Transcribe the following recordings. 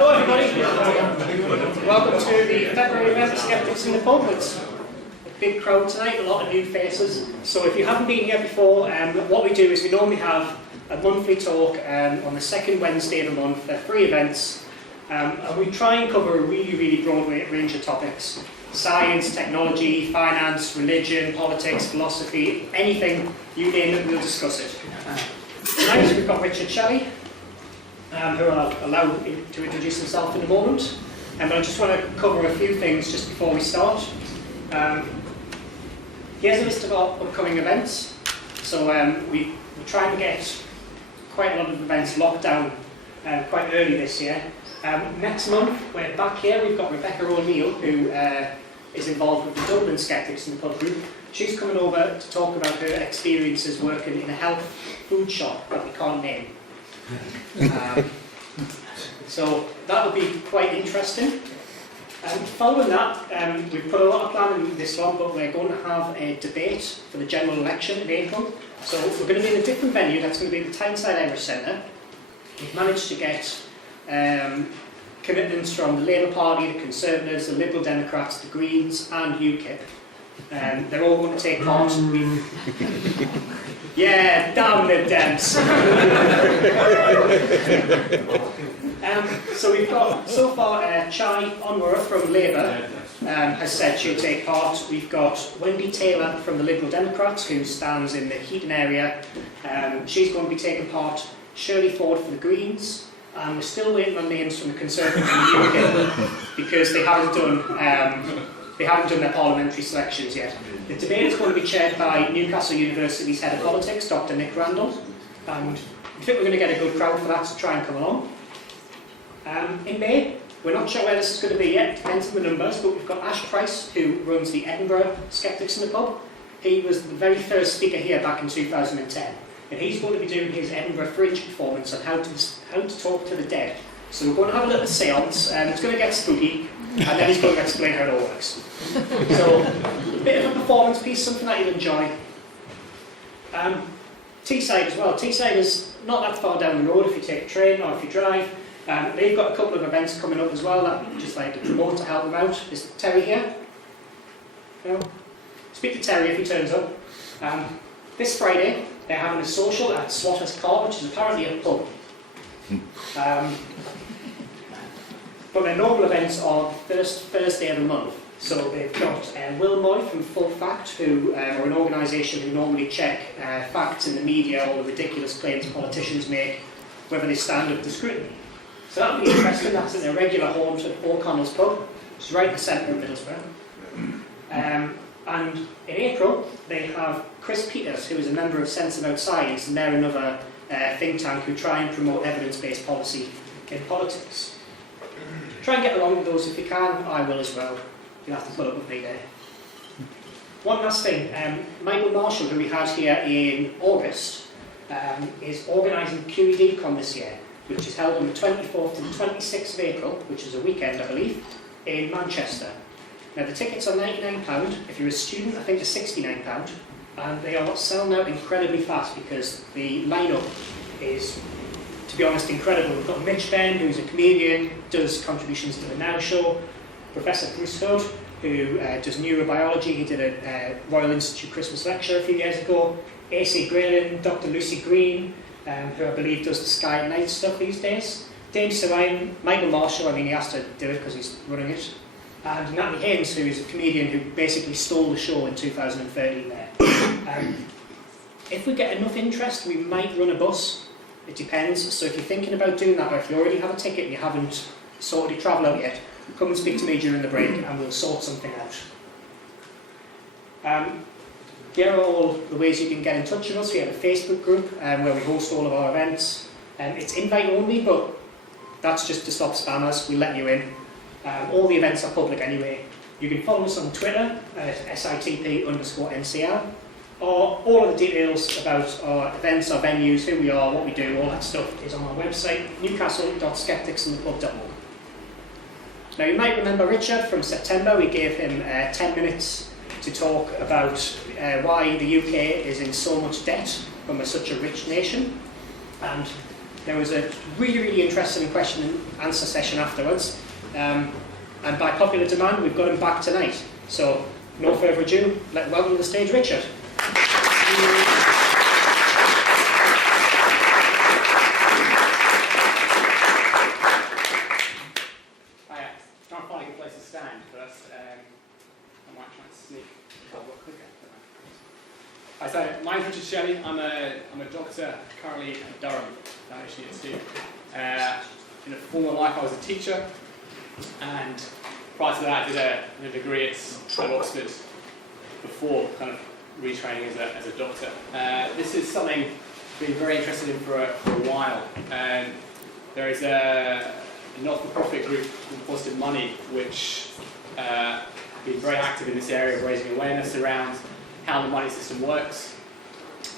Hello everybody, welcome to the February event of Skeptics in the Pub. It's a big crowd tonight, a lot of new faces. So if you haven't been here before, what we do is we normally have a monthly talk on the second Wednesday of the month. They're free events, and we try and cover a really broad range of topics. Science, technology, finance, religion, politics, philosophy, anything, you name it, we'll discuss it. Tonight we've got Richard Shelley, who I'll allow to introduce himself in a moment. But I just want to cover a few things just before we start. Here's a list of our upcoming events. So we're trying to get quite a lot of events locked down quite early this year. Next month, we're back here. We've got Rebecca O'Neill, who is involved with the Dublin Skeptics in the Pub group. She's coming over to talk about her experiences working in a health food shop that we can't name. So that will be quite interesting. Following that, we've put a lot of planning in this one, but we're going to have a debate for the general election in April. So we're going to be in a different venue. That's going to be the Tyneside Irish Centre. We've managed to get commitments from the Labour Party, the Conservatives, the Liberal Democrats, the Greens and UKIP. They're all going to take part. Yeah, damn the Dems. So we've got, so far, Chai Onwar from Labour has said she'll take part. We've got Wendy Taylor from the Liberal Democrats, who stands in the Heaton area. She's going to be taking part. Shirley Ford for the Greens. We're still waiting on names from the Conservatives in the UK because they haven't done their parliamentary selections yet. The debate is going to be chaired by Newcastle University's Head of Politics, Dr. Nick Randall, and I think we're going to get a good crowd for that to try and come along. In May, we're not sure where this is going to be yet, depends on the numbers, but we've got Ash Price, who runs the Edinburgh Skeptics in the Pub. He was the very first speaker here back in 2010, and he's going to be doing his Edinburgh Fringe performance on how to talk to the dead. So we're going to have a little seance, and it's going to get spooky, and then he's going to explain how it all works. So, a bit of a performance piece, something that you'll enjoy. Teesside as well. Teesside is not that far down the road if you take a train or if you drive. They've got a couple of events coming up as well that I'd just like to promote to help them out. Is Terry here? No? Speak to Terry if he turns up. This Friday, they're having a social at Swatter's Car, which is apparently a pub. But their normal events are the first Thursday of the month. So they've got Will Moy from Full Fact, who are an organisation who normally check facts in the media, all the ridiculous claims politicians make, whether they stand up to scrutiny. So that'll be interesting. That's in their regular haunt at O'Connell's Pub, which is right in the centre of Middlesbrough. And in April, they have Chris Peters, who is a member of Sense About Science, and they're another think tank who try and promote evidence-based policy in politics. Try and get along with those if you can. I will as well. You'll have to put up with me there. One last thing. Michael Marshall, who we had here in August, is organising QEDCon this year, which is held on the 24th to the 26th of April, which is a weekend, I believe, in Manchester. Now, the tickets are £99. If you're a student, I think they're £69. And they are selling out incredibly fast because the line-up is, to be honest, incredible. We've got Mitch Benn, who's a comedian, does contributions to the Now Show. Professor Bruce Hood, who does neurobiology. He did a Royal Institute Christmas lecture a few years ago. A.C. Graylin, Dr. Lucy Green, who I believe does the Sky at Night stuff these days. Dave Sirine, Michael Marshall, I mean he has to do it because he's running it. And Natalie Haynes, who is a comedian who basically stole the show in 2013 there. If we get enough interest, we might run a bus. It depends. So if you're thinking about doing that, or if you already have a ticket and you haven't sorted your travel out yet, come and speak to me during the break and we'll sort something out. Here are all the ways you can get in touch with us. We have a Facebook group where we host all of our events. It's invite only, but that's just to stop spammers. We'll let you in. All the events are public anyway. You can follow us on Twitter at SITP_NCR, or all of the details about our events, our venues, who we are, what we do, all that stuff is on our website, newcastle.skepticsinthepub.org. Now you might remember Richard from September. We gave him 10 minutes to talk about why the UK is in so much debt when we're such a rich nation. And There was a really interesting question and answer session afterwards, and by popular demand we've got him back tonight. So no further ado, welcome to the stage Richard. So my name's Richard Shelley. I'm a doctor currently at Durham, actually at STU. In a former life I was a teacher, and prior to that I did a degree at Oxford before kind of retraining as a doctor. This is something I've been very interested in for a while. There is a not-for-profit group called Positive Money which have been very active in this area of raising awareness around how the money system works,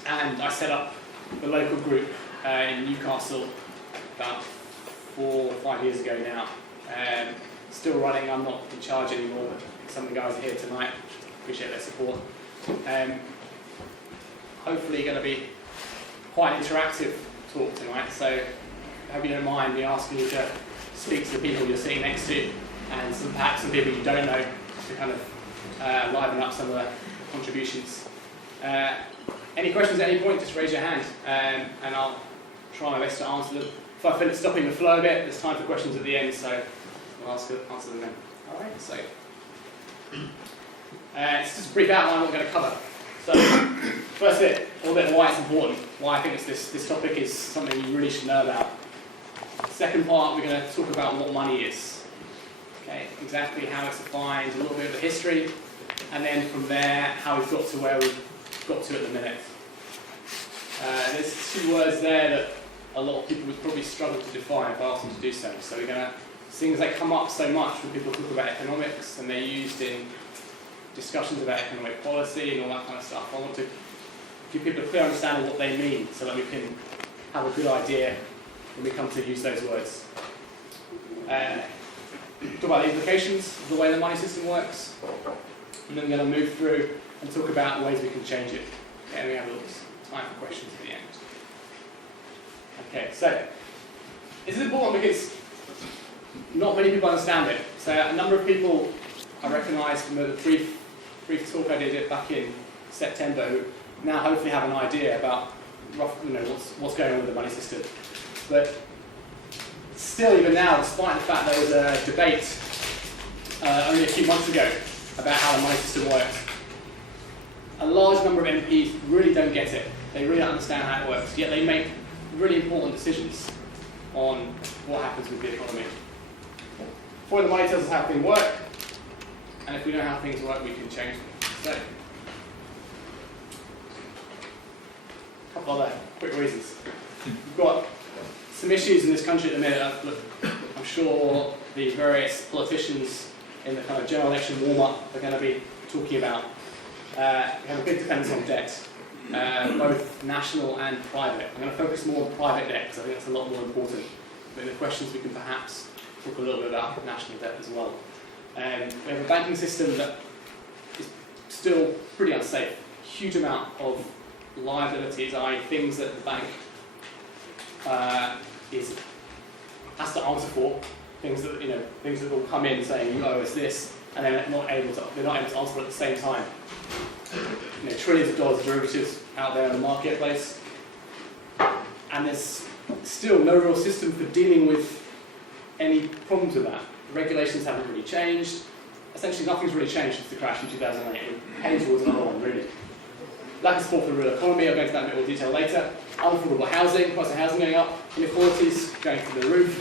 and I set up the local group in Newcastle about 4 or 5 years ago now. Still running, I'm not in charge anymore, but some of the guys are here tonight, appreciate their support. Hopefully going to be quite an interactive talk tonight, so I hope you don't mind me asking you to speak to the people you're sitting next to, and perhaps some people you don't know, to kind of liven up some of the contributions. Any questions at any point, just raise your hand, and I'll try my best to answer them. If I feel it's stopping the flow a bit, there's time for questions at the end, so I'll answer them then. Alright, so it's just a brief outline of what we're going to cover. So, first bit, a little bit of why it's important, why I think this topic is something you really should know about. Second part, we're going to talk about what money is. Okay, exactly how it's defined, a little bit of the history, and then from there, how we've got to where we've got to at the minute. There's 2 words there that a lot of people would probably struggle to define if I asked them to do so. So we're going to, seeing as they come up so much when people talk about economics and they're used in discussions about economic policy and all that kind of stuff, I want to give people a clear understanding of what they mean so that we can have a good idea when we come to use those words. Talk about the implications of the way the money system works, and then we're going to move through and talk about ways we can change it. Okay, and we have a little time for questions at the end. Okay, so this is important because not many people understand it. So a number of people I recognise from the brief talk I did back in September who now hopefully have an idea about what's going on with the money system. But still, even now, despite the fact there was a debate only a few months ago about how the money system works, a large number of MPs really don't get it. They really don't understand how it works, yet they make really important decisions on what happens with the economy. For the money tells us how things work, and if we know how things work, we can change them. So, a couple other quick reasons. We've got some issues in this country at the minute. I'm sure the various politicians in the kind of general election warm-up are going to be talking about. We have a big dependence on debt, both national and private. I'm going to focus more on private debt because I think that's a lot more important. But in the questions we can perhaps talk a little bit about national debt as well. We have a banking system that is still pretty unsafe. Huge amount of liabilities, i.e. things that the bank has to answer for, things that will come in saying you owe us this, and they're not able to answer for it at the same time. Trillions of dollars of derivatives out there in the marketplace, and there's still no real system for dealing with any problems with that. The regulations haven't really changed. Essentially, nothing's really changed since the crash in 2008. We're heading towards another one, really. Lack of support for the real economy, I'll go into that in a bit more detail later. Unaffordable housing, price of housing going up, inequalities going through the roof.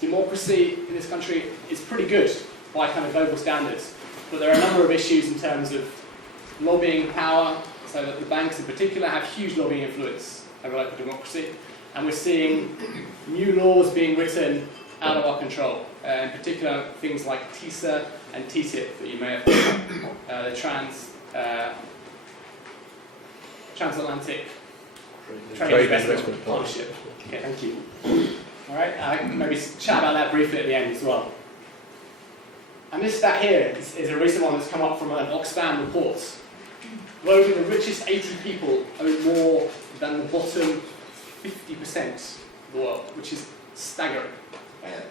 Democracy in this country is pretty good by kind of global standards, but there are a number of issues in terms of lobbying power, so that the banks in particular have huge lobbying influence over local democracy, and we're seeing new laws being written out of our control. In particular, things like TISA and TTIP that you may have heard, the Transatlantic Trade Investment Partnership. Okay, thank you. All right, maybe chat about that briefly at the end as well. And this stat here is a recent one that's come up from an Oxfam report. Globally, the richest 80 people own more than the bottom 50% of the world, which is staggering. Okay?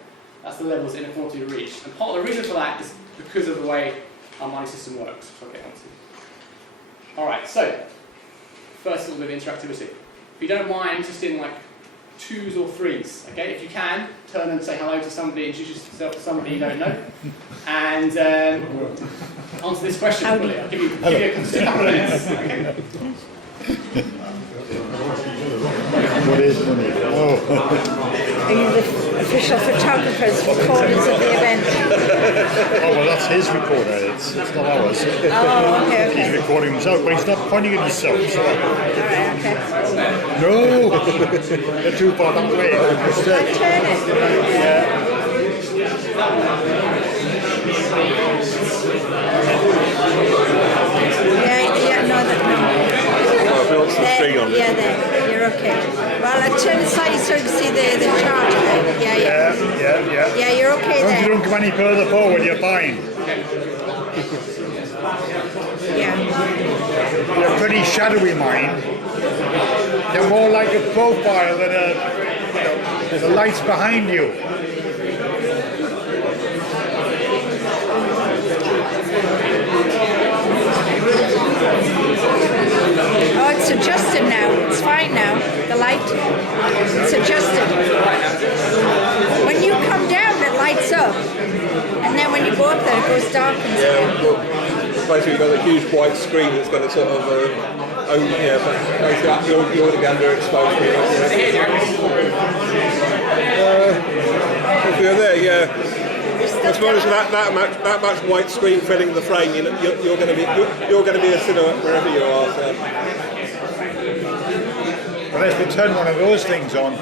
That's the levels inequality we reach. And part of the reason for that is because of the way our money system works, which I'll get onto. Alright, so, first little bit of interactivity. If you don't mind, just in like 2s or 3s, okay? If you can, turn and say hello to somebody, introduce yourself to somebody you don't know, and answer this question fully. I'll give you a couple of minutes. Okay? What is money? Oh. Are you the official photographers, recorders of the event? Oh, well, that's his recorder. It's not ours. Oh, okay, He's okay. recording himself, but he's not pointing at himself. So. Alright, okay. No! They're too far that way. I turn it. Yeah. Yeah, no, that, no. There, yeah, there. You're okay. Well, I turn it slightly so you can see the chart. Yeah. Yeah, you're okay As long as you there. don't come any further forward, you're fine. Yeah. You're pretty shadowy, mine. You're more like a profile than the lights behind you. Oh, it's adjusted now. It's fine now. The light. It's adjusted. When you come down, it lights up. And then when you go up there, it goes dark. Yeah, well, basically you've got a huge white screen that's going to sort of basically you're going to be underexposed. If you're there, yeah. As long as that much white screen filling the frame, you're going to be a silhouette wherever you are. So. Well, let's turn one of those things on.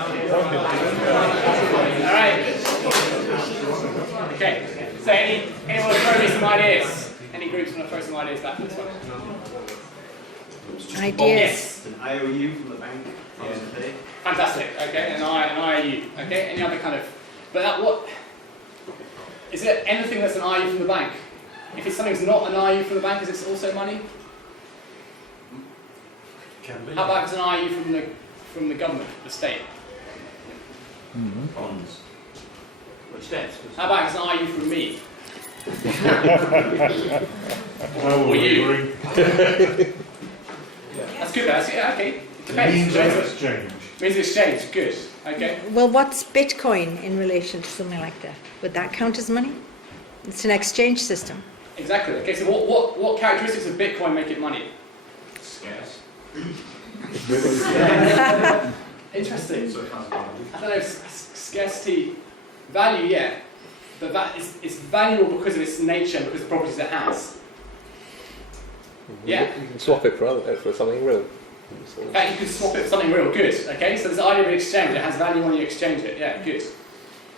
Alright. Okay. So anyone want to throw me some ideas? Any groups want to throw some ideas back to this one? Ideas. Oh, yes. An IOU from the bank. Fantastic. Okay, an IOU. Okay, any other kind of... But what... Is there anything that's an IOU from the bank? If it's something's not an IOU from the bank, is it also money? Can be. How about if it's an IOU from the government, the state? Bonds. Which debts? How about if it's an IOU from me? Or you? That's good. That's yeah. Okay. It depends. Means of exchange. Means of exchange. Good. Okay. Well, what's Bitcoin in relation to something like that? Would that count as money? It's an exchange system. Exactly. Okay. So what characteristics of Bitcoin make it money? Scarce. Interesting. So it can't be. I don't know. Scarcity, value, yeah, but it's valuable because of its nature and because of the properties it has. Yeah. You can swap it for something real. In fact, you could swap it for something real good. Okay. So there's the idea of an exchange. It has value when you exchange it. Yeah. Good.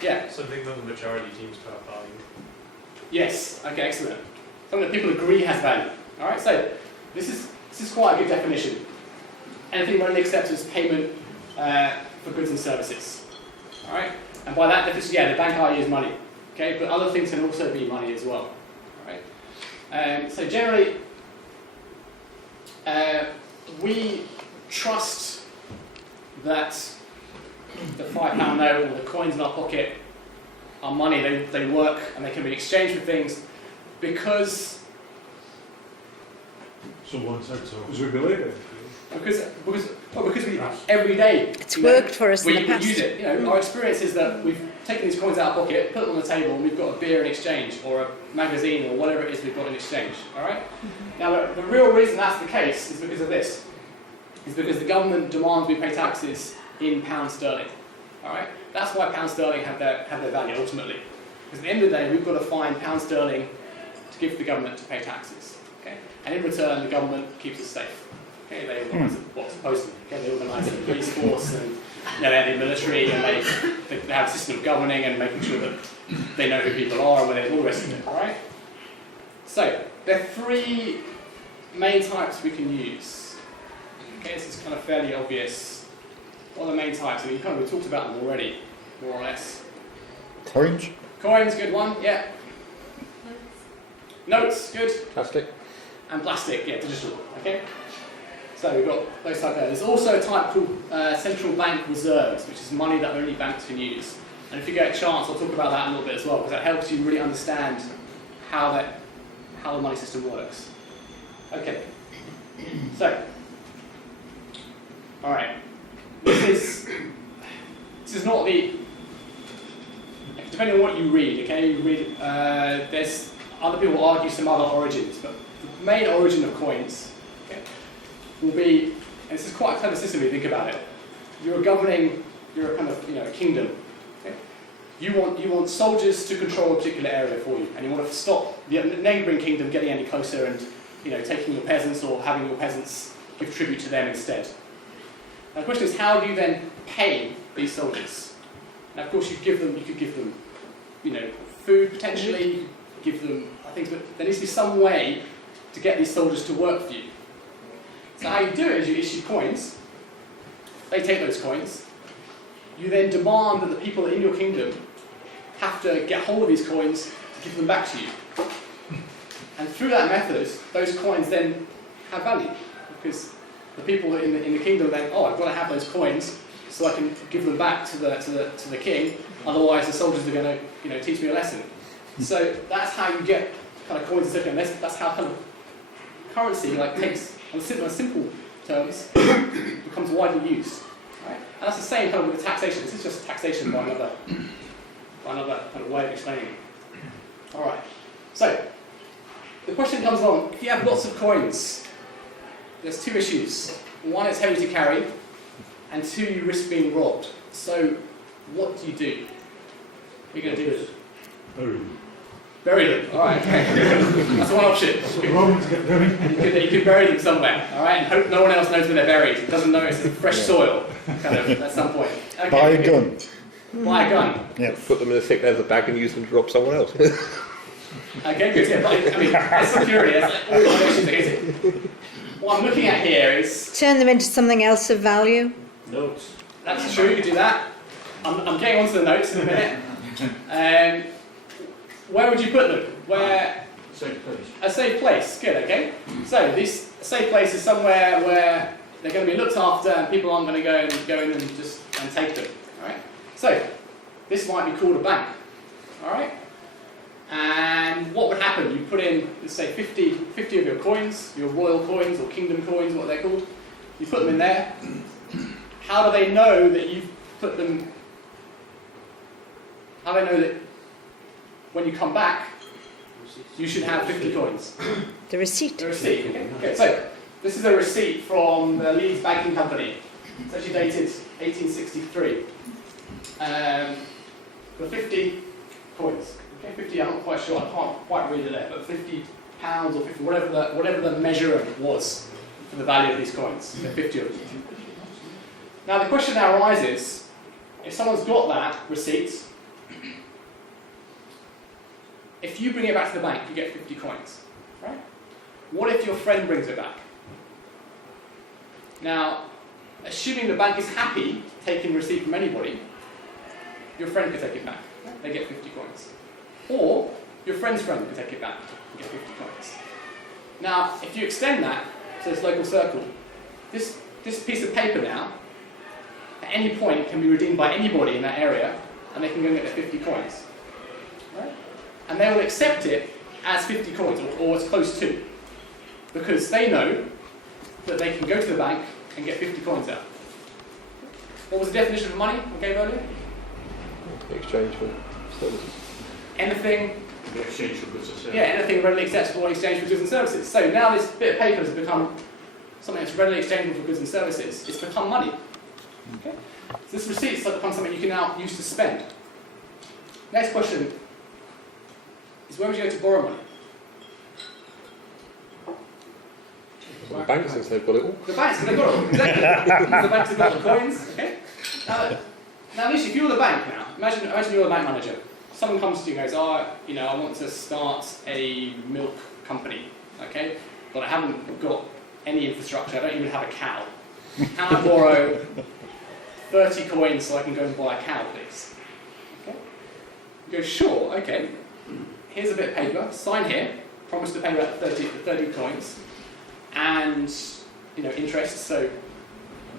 Yeah. Something that the majority seems to have value. Yes. Okay. Excellent. Something that people agree has value. All right. So this is quite a good definition. Anything readily accepted as payment for goods and services. All right. And by that definition, yeah, the bank IOU is money. Okay. But other things can also be money as well. All right. So generally, we trust that the £5 note or the coins in our pocket are money. They work and they can be exchanged for things because Someone said so. Because we believe it. because we every day It's worked for us in we the past. use it. You know, our experience is that we've taken these coins out of our pocket, put them on the table, and we've got a beer in exchange or a magazine or whatever it is we've got in exchange. All right. Now the real reason that's the case is because of this. Is because the government demands we pay taxes in pound sterling. All right. That's why pound sterling have their value ultimately. Because at the end of the day, we've got to find pound sterling to give the government to pay taxes. Okay. And in return, the government keeps us safe. Okay, they organise what's supposed to be. Okay, they organise the police force and they have the military and they have a system of governing and making sure that they know who people are and where they all the rest of it. All right. So there are three main types we can use. Okay, this is kind of fairly obvious. What are the main types? I mean, we talked about them already, more or less. Coins? Coins, good one. Yeah. Notes, good. Plastic. And plastic, yeah, digital. Okay. So So we've got those type there. There's also a type called central bank reserves, which is money that only banks can use. And if you get a chance, I'll talk about that a little bit as well, because that helps you really understand how the money system works. Okay. So, all right. This is not the. Depending on what you read, okay, you read. There's other people will argue some other origins, but the main origin of coins, okay, will be. And this is quite a clever system if you think about it. You're a kind of a kingdom. Okay? You want soldiers to control a particular area for you, and you want to stop the neighbouring kingdom getting any closer and taking your peasants or having your peasants give tribute to them instead. Now the question is, how do you then pay these soldiers? Now of course you could give them, food potentially, you could give them things, but there needs to be some way to get these soldiers to work for you. So how you do it is you issue coins, they take those coins, you then demand that the people in your kingdom have to get hold of these coins to give them back to you. And through that method, those coins then have value, because the people in the kingdom then, I've got to have those coins so I can give them back to the king. Otherwise, the soldiers are going to teach me a lesson. So that's how you get kind of coins and stuff. That's how kind of currency takes on simple terms becomes widely used. Right? And that's the same kind of with the taxation. This is just taxation by another kind of way of explaining it. All right. So the question comes along, if you have lots of coins, there's two issues. One, it's heavy to carry, and two, you risk being robbed. So what do you do? What are you going to do with it? Bury them. All right, okay. That's one option. You could bury them somewhere, all right, and hope no one else knows where they're buried. It doesn't know it's fresh soil, kind of, at some point. Okay, Buy a gun. Buy a gun. Yeah. Put them in a thick leather bag and use them to rob someone else. Okay, good. Yeah, but, I mean, that's security. That's all the issues that is it. What I'm looking at here is Turn them into something else of value. Notes. that's true. You could do that. I'm getting onto the notes in a minute. Where would you put them? Where? Safe place. A safe place. Good. Okay. So this safe place is somewhere where they're going to be looked after, and people aren't going to go in and just take them. All right. So this might be called a bank. All right. And what would happen? You put in, let's say, 50 of your coins, your royal coins or kingdom coins, what they're called. You put them in there. How do they know that you've put them? How do they know that when you come back, you should have 50 coins? The receipt. The receipt. Okay. So this is a receipt from the Leeds Banking Company. It's actually dated 1863. For 50 coins. Okay, 50. I'm not quite sure. I can't quite read it there, but 50 pounds or 50, whatever the measure was for the value of these coins. So 50 of them. Now the question now arises: if someone's got that receipt, if you bring it back to the bank, you get 50 coins, right? What if your friend brings it back? Now, assuming the bank is happy taking the receipt from anybody, your friend can take it back. They get 50 coins. Or your friend's friend can take it back and get 50 coins. Now, if you extend that to this local circle, this piece of paper now, at any point, can be redeemed by anybody in that area, and they can go and get their 50 coins. Right? And they will accept it as 50 coins, or as close to, because they know that they can go to the bank and get 50 coins out. What was the definition of money I gave earlier? Exchange for services. Anything, The exchange for goods and services. yeah, anything readily acceptable in exchange for goods and services. So now this bit of paper has become something that's readily exchangeable for goods and services. It's become money. Okay? So this receipt has become something you can now use to spend. Next question is, where would you go to borrow money? Well, the banks, since they've got it all. The banks, because they've got it all. Exactly. The banks have got the coins. Okay? Now, Alicia, if you're the bank now, imagine you're the bank manager. Someone comes to you and goes, I want to start a milk company, okay? But I haven't got any infrastructure, I don't even have a cow. Can I borrow 30 coins so I can go and buy a cow, please? Okay? You go, sure, okay. Here's a bit of paper, sign here, promise to pay back 30 coins, and interest, so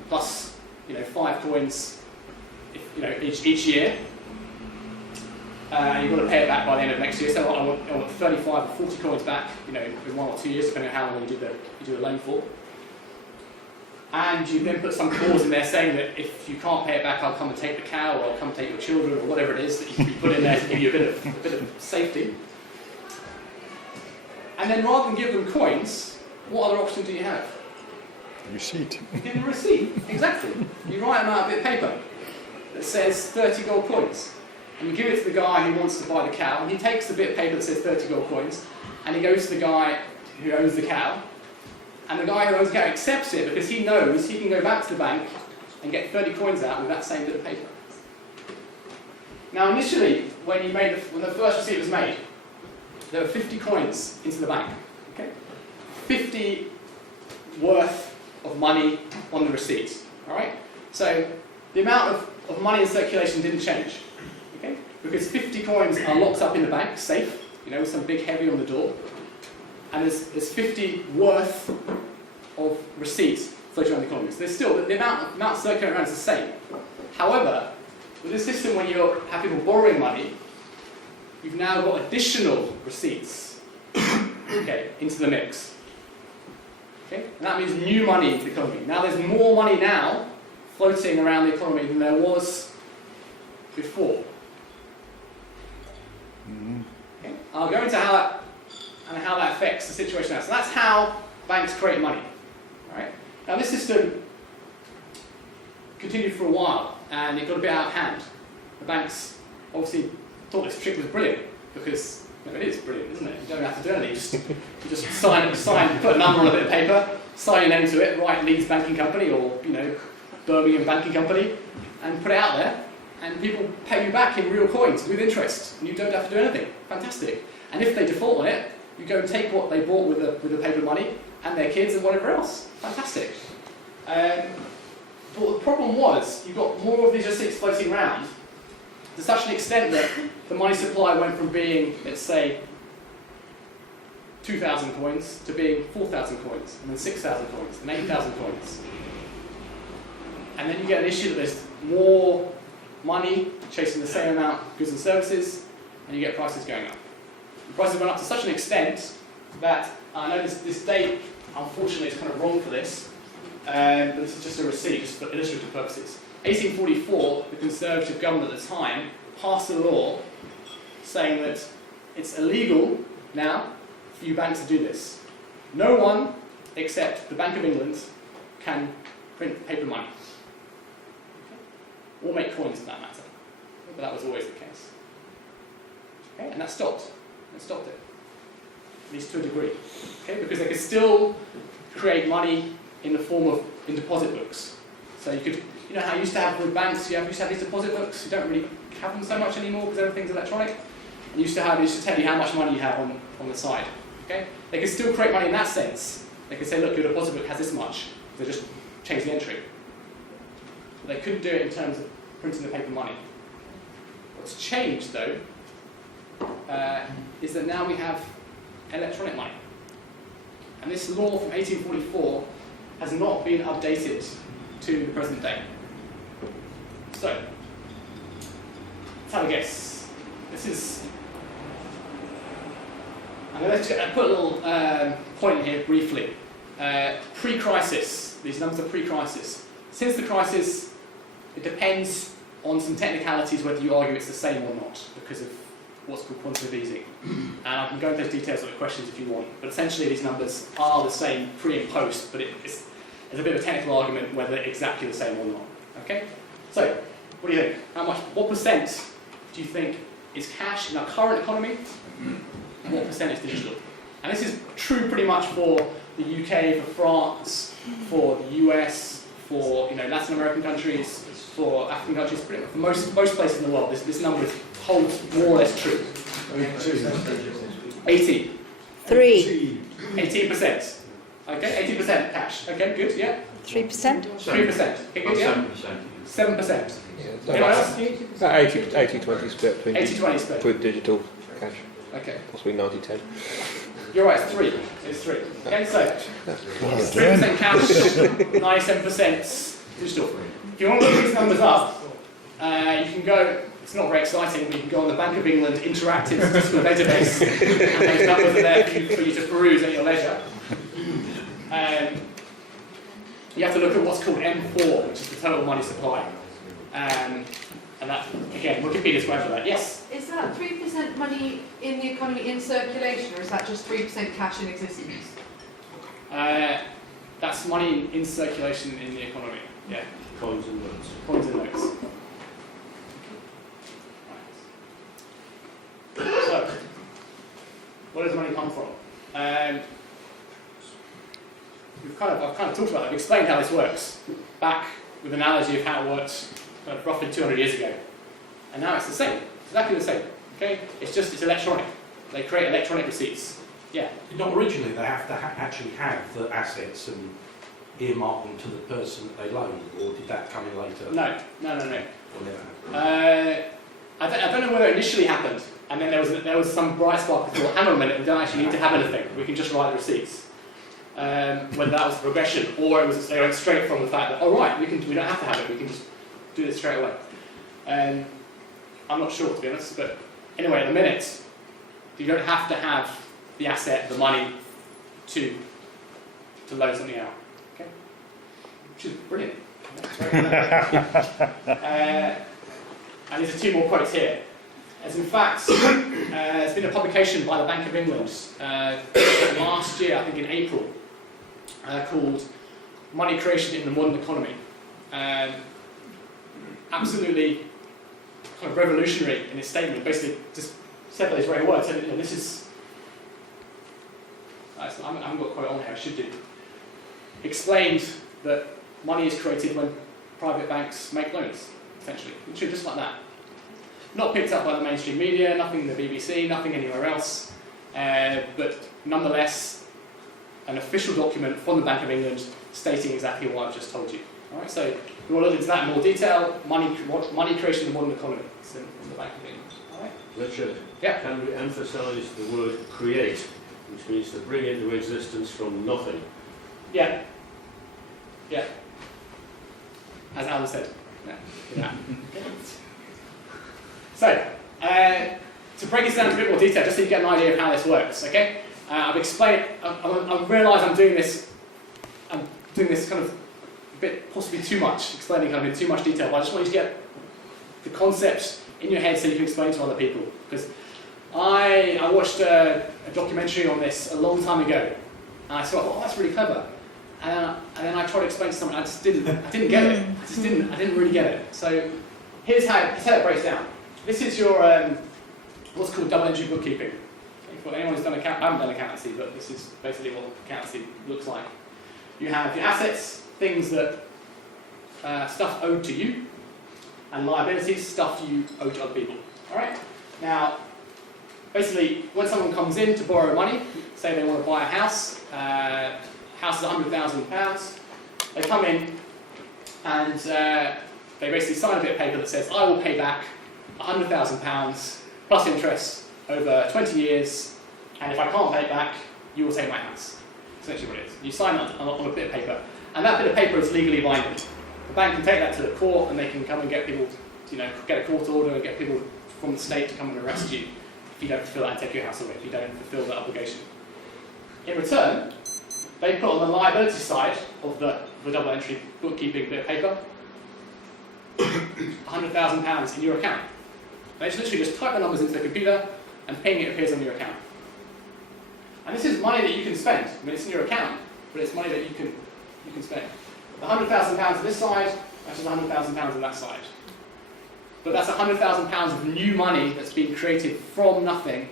plus 5 coins each year. You've got to pay it back by the end of next year. So I want 35 or 40 coins back, in 1 or 2 years, depending on how long you do the loan for. And you then put some clause in there saying that if you can't pay it back, I'll come and take the cow, or I'll come and take your children, or whatever it is that you put in there to give you a bit of safety. And then rather than give them coins, what other option do you have? Receipt. Give them a receipt, exactly. You write them out a bit of paper that says 30 gold coins. And you give it to the guy who wants to buy the cow, and he takes the bit of paper that says 30 gold coins, and he goes to the guy who owns the cow, and the guy who owns the cow accepts it because he knows he can go back to the bank and get 30 coins out with that same bit of paper. Now initially, when the first receipt was made, there were 50 coins into the bank. Okay? 50 worth of money on the receipt. Alright? So the amount of money in circulation didn't change. Okay? Because 50 coins are locked up in the bank, safe, with some big heavy on the door. And there's 50 worth of receipts floating around the economy. So there's still, the amount circulating around is the same. However, with this system, when you have people borrowing money, you've now got additional receipts into the mix. Okay? And that means new money into the economy. Now there's more money now floating around the economy than there was before. Okay? I'll go into how that affects the situation now. So that's how banks create money. Right? Now this system continued for a while, and it got a bit out of hand. The banks obviously thought this trick was brilliant, because it is brilliant, isn't it? You don't have to do anything. You just sign, put a number on a bit of paper, sign your name to it, write Leeds Banking Company or Birmingham Banking Company, and put it out there, and people pay you back in real coins with interest, and you don't have to do anything. Fantastic. And if they default on it, you go and take what they bought with the paper money and their kids and whatever else. Fantastic. But the problem was, you got more of these receipts floating around to such an extent that the money supply went from being, let's say, 2,000 coins to being 4,000 coins, and then 6,000 coins, and 8,000 coins. And then you get an issue that there's more money chasing the same amount of goods and services, and you get prices going up. The prices went up to such an extent that, I know this date, unfortunately, is kind of wrong for this, but this is just a receipt, just for illustrative purposes. 1844, the Conservative government at the time passed a law saying that it's illegal now for you banks to do this. No one except the Bank of England can print paper money. Or make coins for that matter. But that was always the case. Okay? And that stopped. It stopped it. At least to a degree. Okay? Because they could still create money in the form of deposit books. So you could, how you used to have with banks, you used to have these deposit books. You don't really have them so much anymore because everything's electronic. And you used to tell you how much money you have on the side. Okay? They could still create money in that sense. They could say, look, your deposit book has this much. They just change the entry. But they couldn't do it in terms of printing the paper money. What's changed, though, is that now we have electronic money. And this law from 1844 has not been updated to the present day. So, let's have a guess. I'm going to put a little point here briefly. Pre-crisis, these numbers are pre-crisis. Since the crisis, it depends on some technicalities whether you argue it's the same or not, because of what's called quantitative easing. And I can go into those details of the questions if you want. But essentially these numbers are the same pre and post, but it's a bit of a technical argument whether exactly the same or not. Okay? So, what do you think? What percent do you think is cash in our current economy? And what percent is digital? And this is true pretty much for the UK, for France, for the US, for Latin American countries, for African countries, pretty much for most places in the world. This number holds more or less true. 18. 3. 18%. Okay, 18% cash. Okay, good, yeah. 3%. 3%. Okay, good, yeah. 7%. Anyone else? 80-20 split between 80-20 split. with digital cash. Okay. Possibly 90-10. You're right, it's 3. It's 3. Okay, so Well 3% cash, 97% digital. If you want to look these numbers up, you can go, it's not very exciting, but you can go on the Bank of England Interactive Statistical Database, and those numbers are there for you to peruse at your leisure. You have to look at what's called M4, which is the total money supply. And that, again, Wikipedia's way for that. Yes? Is that 3% money in the economy in circulation, or is that just 3% cash in existence? That's money in circulation in the economy. Yeah. Coins and notes. Coins and notes. Right. So, where does money come from? I've kind of talked about it. I've explained how this works back with an analogy of how it worked roughly 200 years ago. And now it's the same. It's exactly the same. Okay? It's electronic. They create electronic receipts. Yeah. Not originally, they have to actually have the assets and earmark them to the person that they loan, or did that come in later? No. Or never happened? I don't know whether it initially happened, and then there was some bright spark that thought, hang on a minute, we don't actually need to have anything. We can just write the receipts. Whether that was progression, or it was they went straight from the fact that, oh right, we don't have to have it. We can just do this straight away. I'm not sure, to be honest, but anyway, at the minute, you don't have to have the asset, the money, to loan something out. Okay? Which is brilliant. And these are 2 more quotes here. As in fact, there's been a publication by the Bank of England last year, I think in April, called Money Creation in the Modern Economy. Absolutely kind of revolutionary in its statement, basically just said those very words. And this is, I haven't got a quote on here, I should do. Explained that money is created when private banks make loans, essentially. Literally just like that. Not picked up by the mainstream media, nothing in the BBC, nothing anywhere else, but nonetheless, an official document from the Bank of England stating exactly what I've just told you. All right, so if you want to look into that in more detail, money creation in the modern economy. It's from the Bank of England. All right. Richard, Yeah. can we emphasise the word create, which means to bring into existence from nothing? Yeah. Yeah. As Alan said. Yeah. So, to break this down in a bit more detail, just so you get an idea of how this works, okay? I've explained, I realise I'm doing this kind of a bit possibly too much, explaining kind of in too much detail, but I just want you to get the concept in your head so you can explain to other people. Because I watched a documentary on this a long time ago, and I thought, oh, that's really clever. And then I tried to explain to someone, I didn't get it. I didn't really get it. So here's how it breaks down. This is your what's called double entry bookkeeping. For anyone who's done I haven't done accountancy, but this is basically what accountancy looks like. You have your assets, things that stuff owed to you, and liabilities, stuff you owe to other people. All right. Now, basically, when someone comes in to borrow money, say they want to buy a house. House is £100,000. They come in and they basically sign a bit of paper that says, I will pay back £100,000 plus interest over 20 years, and if I can't pay it back, you will take my house. Essentially what it is. You sign that on a bit of paper, and that bit of paper is legally binding. The bank can take that to the court, and they can come and get people, get a court order and get people from the state to come and arrest you if you don't fulfill that and take your house away, if you don't fulfill that obligation. In return, they put on the liability side of the double entry bookkeeping bit of paper £100,000 in your account. They literally just type the numbers into the computer and ping, it appears on your account. And this is money that you can spend. I mean, it's in your account, but it's money that you can spend. The £100,000 on this side, that's just £100,000 on that side. But that's £100,000 of new money that's been created from nothing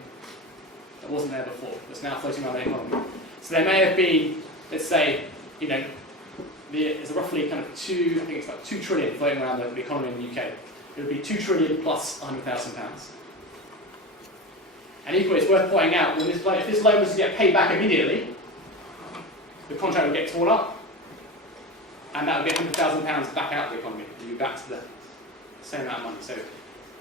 that wasn't there before, that's now floating around the economy. So there may have been, let's say, there's roughly kind of I think it's about 2 trillion floating around the economy in the UK. It would be 2 trillion plus £100,000. And equally, it's worth pointing out, if this loan was to get paid back immediately, the contract would get torn up, and that would get £100,000 back out of the economy. You'd be back to the same amount of money. So,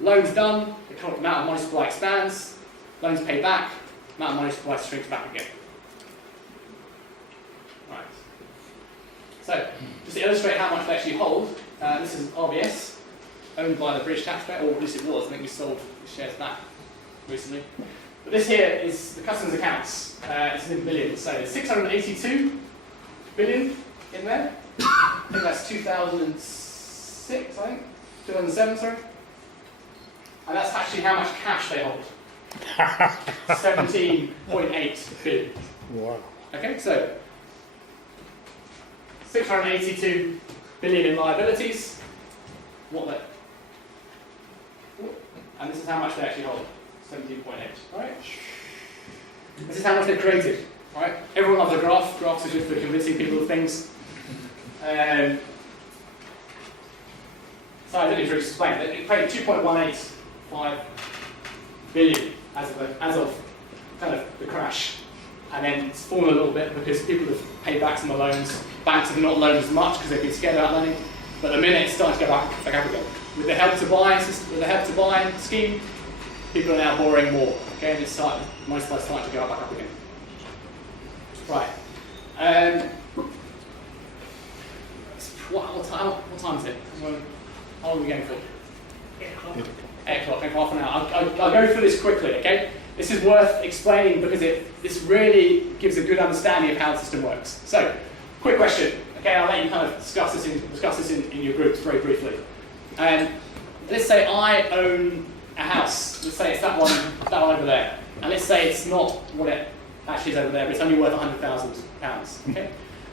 loans done, the amount of money supply expands, loans paid back, amount of money supplied shrinks back again. Right. So, just to illustrate how much they actually hold, this is RBS, owned by the British taxpayer, or at least it was. I think we sold the shares back recently. But this here is the customers' accounts. This is in billions. So there's 682 billion in there. I think that's 2006, I think. 2007, sorry. And that's actually how much cash they hold. 17.8 billion. Wow. Okay, so 682 billion in liabilities. What they? And this is how much they actually hold. 17.8. Alright? This is how much they've created. Alright? Everyone loves a graph. Graphs are good for convincing people of things. So I don't need to explain. They paid 2.185 billion as of kind of the crash. And then it's fallen a little bit because people have paid back some of the loans. Banks have not loaned as much because they've been scared about lending. But the minute it's starting to go back up again. With the help to buy scheme, people are now borrowing more. Okay, and it's money supply is starting to go back up again. Right. What time is it? How long are we going for? 8 o'clock, half an hour. I'll go through this quickly, okay? This is worth explaining because this really gives a good understanding of how the system works. So, quick question. Okay, I'll let you kind of discuss this in your groups very briefly. Let's say I own a house. Let's say it's that one over there. And let's say it's not what it actually is over there, but it's only worth £100,000. Okay?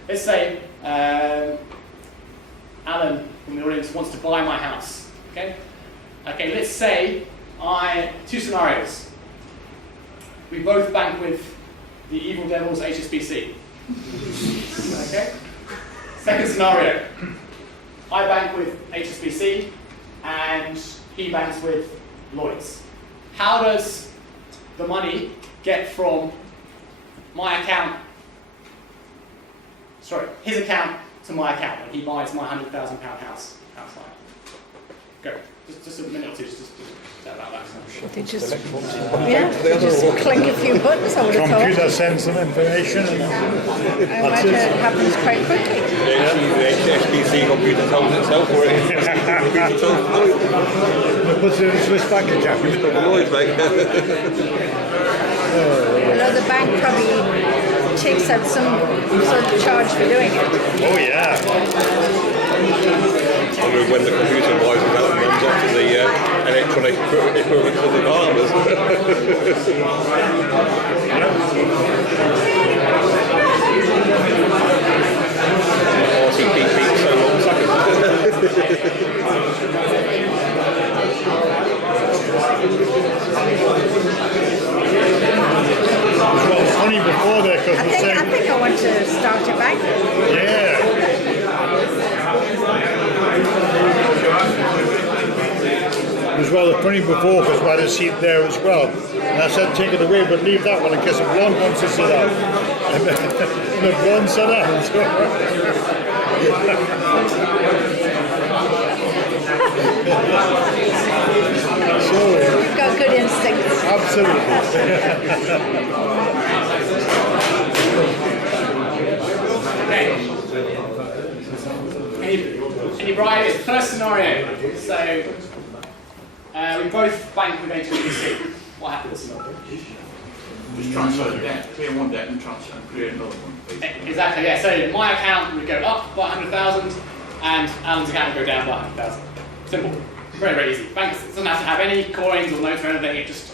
Let's say Alan from the audience wants to buy my house. Okay? Okay, let's say two scenarios. We both bank with the evil devil's HSBC. Okay? Second scenario. I bank with HSBC and he banks with Lloyds. How does the money get from my account, his account to my account when he buys my £100,000 house outside? Go. Just a minute or two, just about that. They just click a few buttons, I would have thought. Computer sends some information. I imagine it happens quite quickly. The HSBC computer tells itself for it. Puts it in a Swiss bank account. Although the bank probably takes out some sort of charge for doing it. Oh yeah. I wonder when the computer wise development runs up to the electronic equivalent of the farmers. RTP keeps so long seconds. Well, funny before there because I think I want to start a bank. Yeah. It was rather funny before because we had a seat there as well. And I said, take it away, but leave that one in case the blonde wants to sit down. And the blonde sat down. So, You've got good instincts. absolutely. Any bright first scenario. So we both bank with HSBC. What happens? Just transfer the debt, clear one debt and transfer and clear another one. Basically. Exactly, yeah. So my account would go up by 100,000 and Alan's account would go down by 100,000. Simple. Very, very easy. Banks doesn't have to have any coins or notes or anything, it just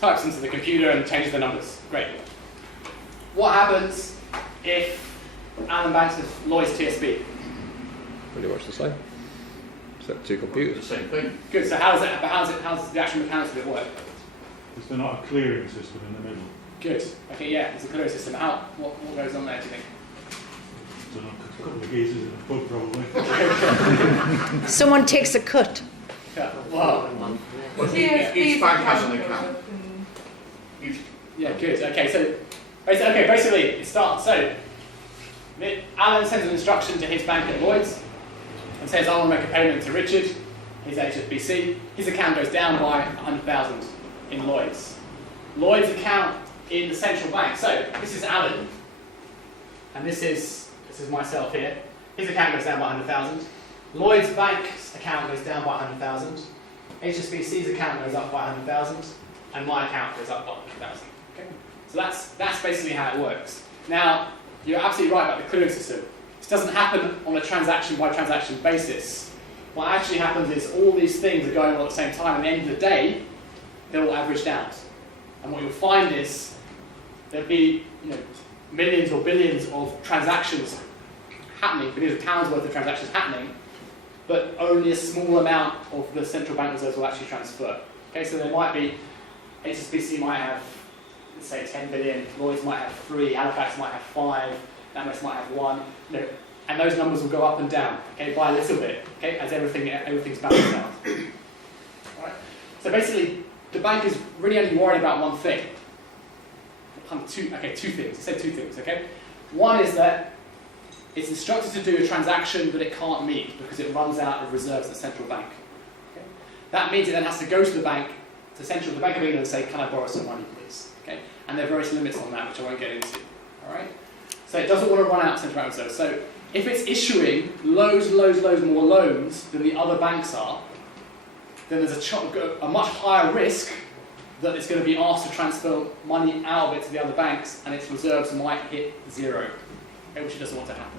types into the computer and changes the numbers. Great. What happens if Alan banks with Lloyds TSB? Pretty much the same. Except two computers. It's the same thing. Good, so how's the actual mechanics of it work? Is there not a clearing system in the middle? Good. Okay, yeah, it's a clearing system. What goes on there, do you think? I don't know, a couple of geezers in the pub probably. Someone takes a cut. Yeah, wow. Each bank has an account. Yeah, good. Okay, so basically it starts. So Alan sends an instruction to his bank at Lloyds and says, I want to make a payment to Richard, his HSBC. His account goes down by 100,000 in Lloyds. Lloyd's account in the central bank. So this is Alan, and this is myself here. His account goes down by 100,000. Lloyd's bank's account goes down by 100,000. HSBC's account goes up by 100,000, and my account goes up by 100,000. Okay? So that's basically how it works. Now, you're absolutely right about the clearing system. This doesn't happen on a transaction by transaction basis. What actually happens is all these things are going on at the same time, and at the end of the day, they're all averaged out. And what you'll find is there'll be millions or billions of transactions happening, billions of pounds worth of transactions happening, but only a small amount of the central bank reserves will actually transfer. Okay, so there might be, HSBC might have, let's say, 10 billion, Lloyds might have 3, Halifax might have 5, NatWest might have 1, and those numbers will go up and down, okay, by a little bit, okay, as everything's balanced out. Right? So basically, the bank is really only worried about one thing. Two things. I said 2 things, okay? One is that it's instructed to do a transaction that it can't meet because it runs out of reserves at the central bank. Okay? That means it then has to go to the bank, to the Bank of England, and say, can I borrow some money, please? Okay? And there are various limits on that, which I won't get into. All right? So it doesn't want to run out of central bank reserves. So if it's issuing loads more loans than the other banks are, then there's a much higher risk that it's going to be asked to transfer money out of it to the other banks, and its reserves might hit 0, okay, which it doesn't want to happen.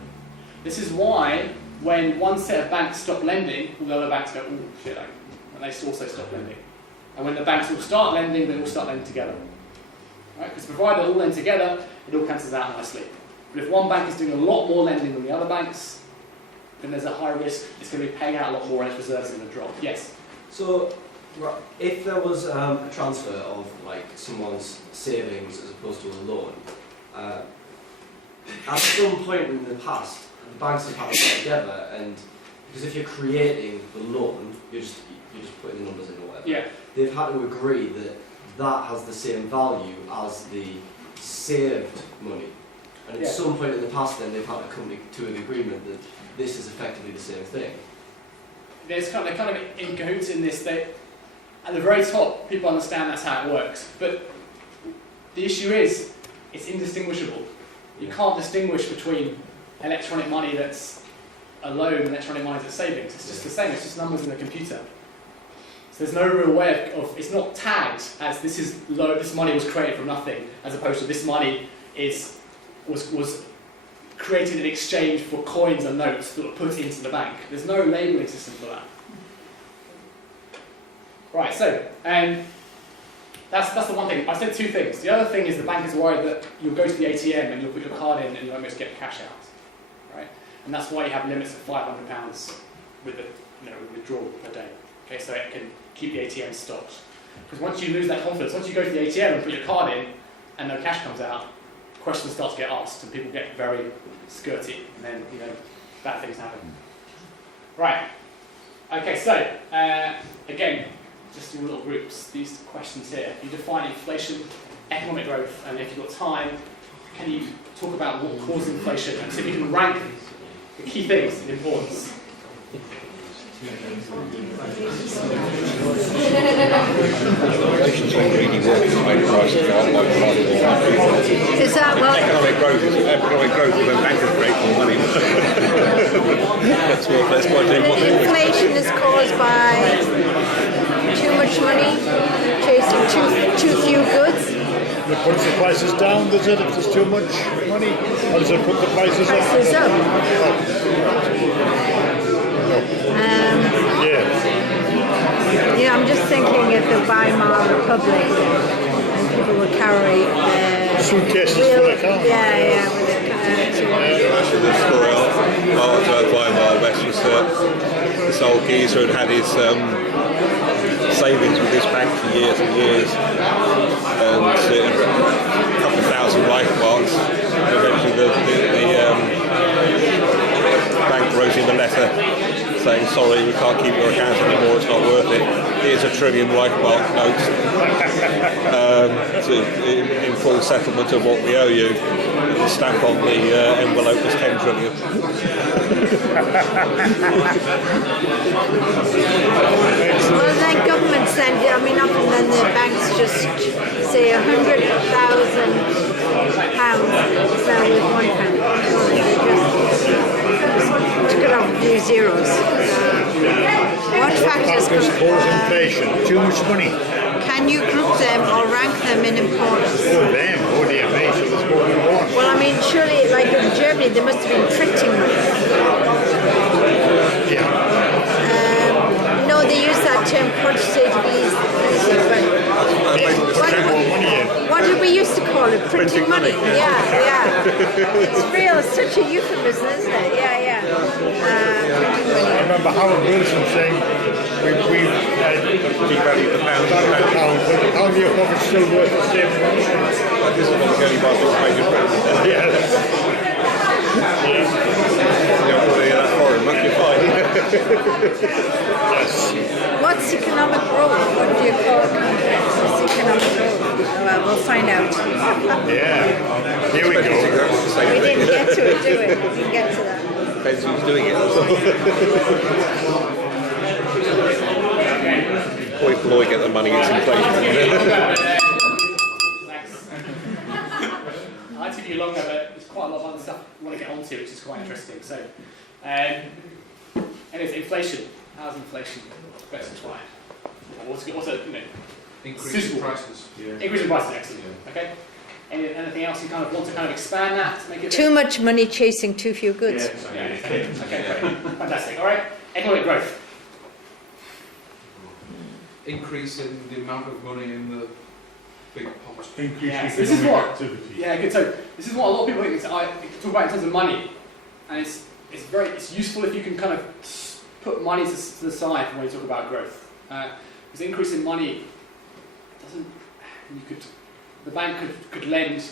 This is why, when one set of banks stop lending, all the other banks go, oh shit, and they also stop lending. And when the banks all start lending, they all start lending together. Right? Because provided they all lend together, it all cancels out nicely. But if one bank is doing a lot more lending than the other banks, then there's a high risk it's going to be paying out a lot more and its reserves are going to drop. Yes? So, if there was a transfer of someone's savings as opposed to a loan, at some point in the past, the banks have had to get together, and because if you're creating the loan, you're just putting the numbers in or whatever. Yeah. They've had to agree that has the same value as the saved money. And at some point in the past, then they've had to come to an agreement that this is effectively the same thing. They're kind of in cahoots in this. At the very top, people understand that's how it works. But the issue is, it's indistinguishable. You can't distinguish between electronic money that's a loan and electronic money that's savings. It's just the same. It's just numbers in a computer. So there's no real way of it's not tagged as this money was created from nothing, as opposed to this money was created in exchange for coins and notes that were put into the bank. There's no labelling system for that. Right, so that's the one thing. I said 2 things. The other thing is the bank is worried that you'll go to the ATM and you'll put your card in and you won't be able to get the cash out. Right? And that's why you have limits of £500 with the withdrawal per day. Okay, so it can keep the ATM stocked. Because once you lose that confidence, once you go to the ATM and put your card in and no cash comes out, questions start to get asked and people get very skirty, and then bad things happen. Right. Okay, so again, just do little groups. These questions here. You define inflation, economic growth, and if you've got time, can you talk about what causes inflation and see if you can rank the key things in importance? Is that what? Economic growth is when bankers create more money. That's quite important. Inflation is caused by too much money chasing too few goods. It puts the prices down, does it, if there's too much money? Or does it put the prices up? Prices up. I'm just thinking of the Weimar Republic, and people would carry suitcases full of cars. Yeah. Actually, the story of Weimar, Westminster, this old geezer had his savings with this bank for years and years, and a couple of thousand life marks. And eventually, the bank wrote him a letter saying, sorry, we can't keep your account anymore, it's not worth it. Here's $1 trillion life mark notes in full settlement of what we owe you. And the stamp on the envelope was 10 trillion. Well, then governments then, often then the banks just say £100,000 is now with £1. They just took it off a few zeros. What factors cause inflation? Too much money. can you group them or rank them in importance? Oh, them. Oh, dear me. So there's more than one. Well, I mean, surely, like in Germany, there must have been printing money. Yeah. No, they use that term quantitative easy, but what did we used to call it? Printing money. Yeah. It's real. It's such a euphemism, isn't it? Yeah. Printing money. I remember Howard Wilson saying we devalued the pound, but the pound year profit still worth the same. But this is not the only part that's making friends. Yes. You don't want to hear that foreign much, you're fine. Yes. What's economic growth? What do you call it? What's economic growth? Well, we'll find out. Yeah. Here we go. We didn't get to it, do we? We didn't get to that. Depends who's doing it. Boy, get the money, it's inflation. I like to give you longer, but there's quite a lot of other stuff I want to get onto, which is quite interesting. So, anyways, inflation. How's inflation best applied? What's Increase in prices. Increase in prices, excellent. Okay. Anything else you kind of want to kind of expand that to make it Too much money chasing too few goods. Okay, great. Fantastic. All right. Economic growth. Increase in the amount of money in the big pot. Increase This is what. activity. Yeah, good. So this is what a lot of people think. I talk about in terms of money, and it's useful if you can kind of put money to the side when you talk about growth. Because increase in money doesn't. The bank could lend,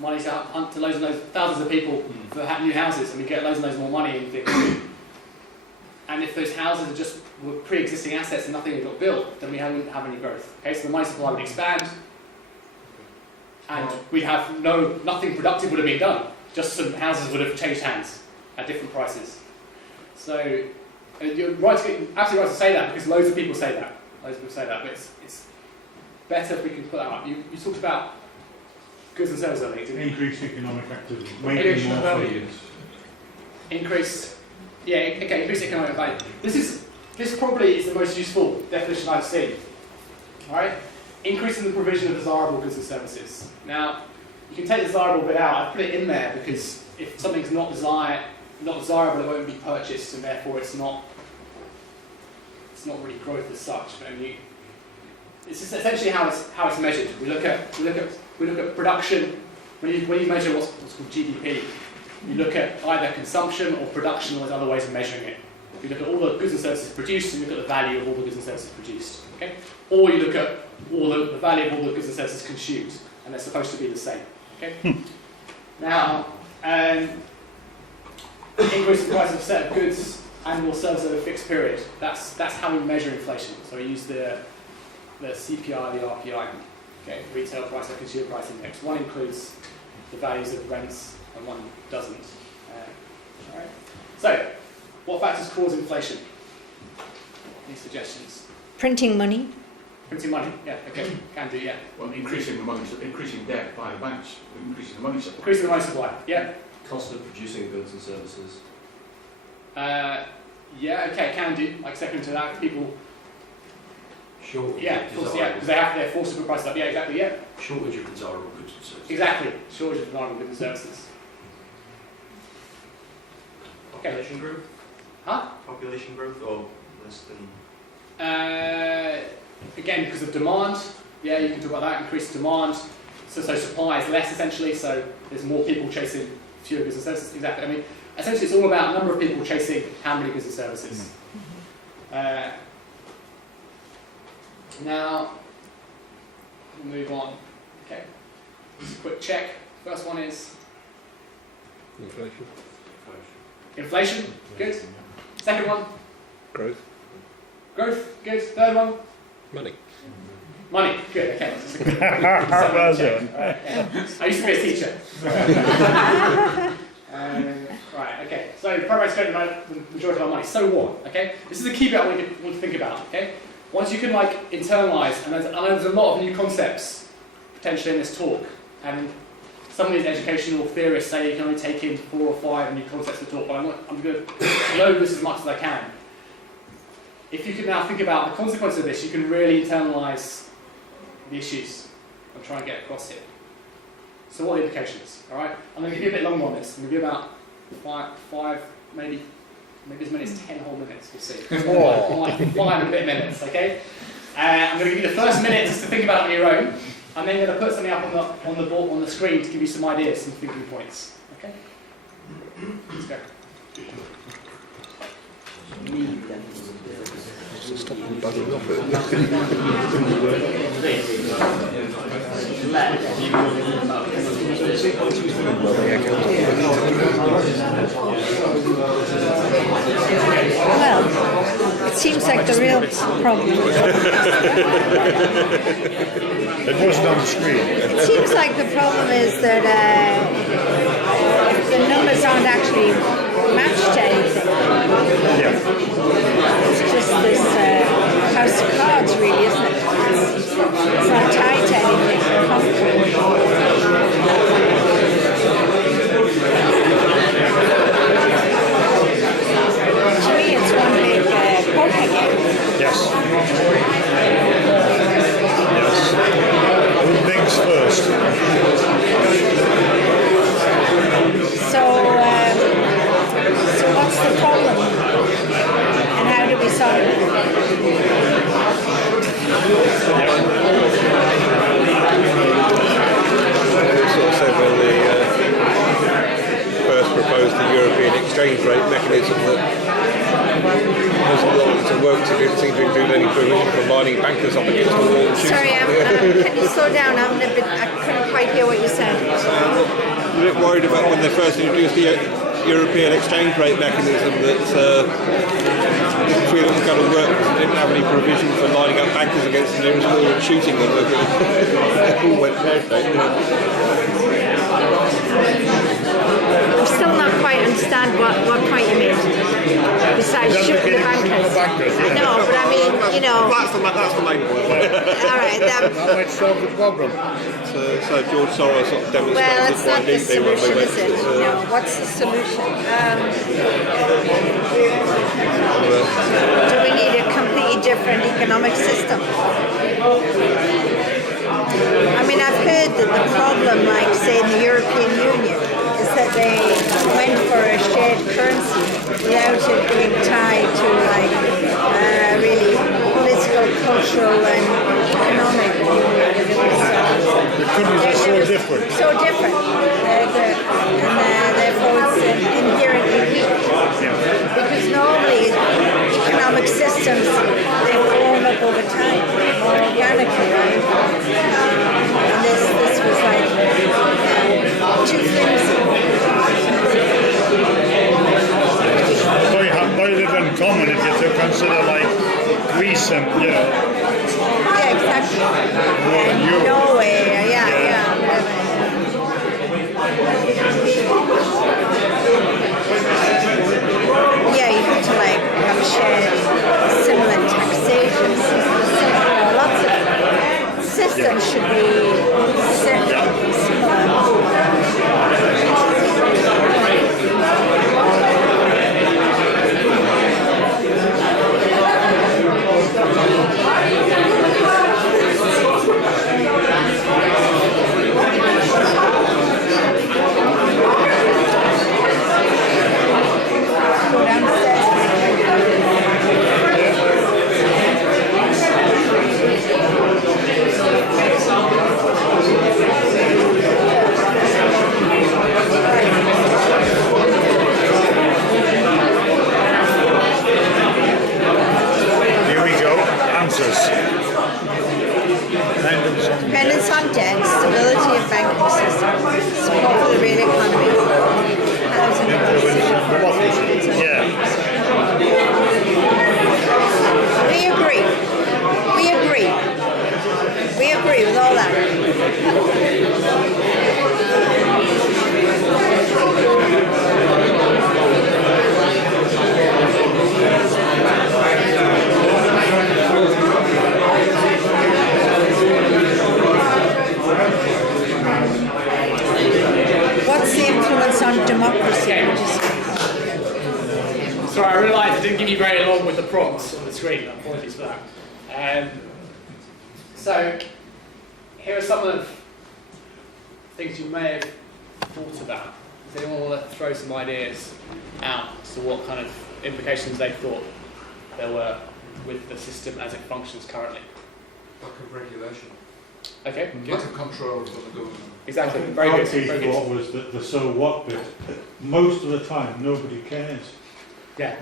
money to loads and loads, thousands of people for new houses, and we get loads and loads more money and things. And if those houses are just were pre-existing assets and nothing had got built, then we wouldn't have any growth. Okay, so the money supply would expand, and we'd have nothing productive would have been done. Just some houses would have changed hands at different prices. So you're absolutely right to say that, because loads of people say that. But it's better if we can put that up. You talked about goods and services, I think, didn't you? Increase economic activity. Making more values. Increase economic value. This probably is the most useful definition I've seen. All right, increasing the provision of desirable goods and services. Now, you can take the desirable bit out. I put it in there because if something's not desirable, it won't be purchased, and therefore it's not really growth as such. But it's just essentially how it's measured. We look at production. When you measure what's called GDP, you look at either consumption or production, or there's other ways of measuring it. You look at all the goods and services produced, and you look at the value of all the goods and services produced. Okay? Or you look at all the value of all the goods and services consumed, and they're supposed to be the same. Okay? Now, increase the price of a set of goods and/or services over a fixed period. That's how we measure inflation. So we use the CPI, the RPI, okay, retail price and consumer price index. One includes the values of rents and one doesn't. All right. So, what factors cause inflation? Any suggestions? Printing money. Printing money, yeah, okay, can do, yeah. Well, increasing debt by the banks, increasing the money supply. Increasing the money supply, yeah. Cost of producing goods and services. Yeah, okay, can do. Like second to that, people. Shortage Yeah, of because desirable. they're forced to put prices up. Yeah, exactly. Yeah. Shortage of desirable goods and services. Exactly. Shortage of desirable goods and services. Okay. Population growth? Huh? Population growth or less than? Again, because of demand. Yeah, you can talk about that. Increased demand. So supply is less essentially. So there's more people chasing fewer goods and services. Exactly. I mean, essentially, it's all about number of people chasing how many goods and services. Now, we'll move on. Okay. Just a quick check. First one is Inflation. inflation. Good. Second one. Growth. Growth. Good. Third one. Money. Money. Good. Okay. Well done. I used to be a teacher. Right. Okay. So primary spending the majority of our money. So what? Okay. This is the key bit I want to think about. Okay. once you can like internalise, and there's a lot of new concepts potentially in this talk, and some of these educational theorists say you can only take in 4 or 5 new concepts to talk, but I'm going to load this as much as I can. If you can now think about the consequences of this, you can really internalise the issues I'm trying to get across here. So what are the implications? All right, I'm going to give you a bit longer on this. I'm going to give you about five, maybe as many as 10 whole minutes. We'll see. Like 5 and a bit minutes. Okay. I'm going to give you the first minute just to think about it on your own. I'm then going to put something up on the board on the screen to give you some ideas, some thinking points. Okay. Let's go. Stop them bugging off it. Well, it seems like the real problem. It wasn't on the screen. It seems like the problem is that the numbers aren't actually matched to anything. Yeah. It's just this house of cards, really, isn't it? It's not tied to anything concrete. To me, it's one big poker game. Yes. Yes. Who thinks first? So what's the problem? And how do we solve it? Sort of said when they first proposed the European exchange rate mechanism that wasn't likely to work because it didn't seem to include any provision for lining bankers up against the wall. Sorry, can you slow down? I couldn't quite hear what you said. I'm a bit worried about when they first introduced the European exchange rate mechanism that didn't feel it was going to work because it didn't have any provision for lining up bankers against the nearest wall and shooting them. It all went pear-shaped. I still not quite understand what point you mean. Besides shooting the bankers. I know, but I mean, you know. That's the main point. Alright, that might solve the problem. So George Soros sort of demonstrated well, it's not the when we solution, went is it? No, what's the solution? Do we need a completely different economic system? I mean, I've heard that the problem, like, say, in the European Union, is that they went for a shared currency without it being tied to, like, really political, cultural, and economic. The countries are so different. So different. And therefore it's inherently weak. Because normally economic systems, they've grown up over time, more organically, right? And this was like two things. Very little in common if you consider like Greece and, you know. Yeah, exactly. Norway, yeah, you have to like have a shared similar taxation system. Lots of systems should be similar. Dependence on debt, stability of banking system, support for the real economy, housing policy. Yeah. We agree. We agree with all that. Sorry, I realised I didn't give you very long with the prompts on the screen. Apologies for that. So, here are some of the things you may have thought about. Does anyone want to throw some ideas out as to what kind of implications they thought there were with the system as it functions currently? Lack of regulation. Okay, good. Lack of control from the government. Exactly, I think very our good. key Very good. thought was that the so what bit, most of the time nobody cares, Yeah,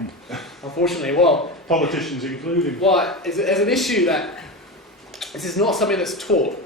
unfortunately, well, politicians including. well, there's an issue that this is not something that's taught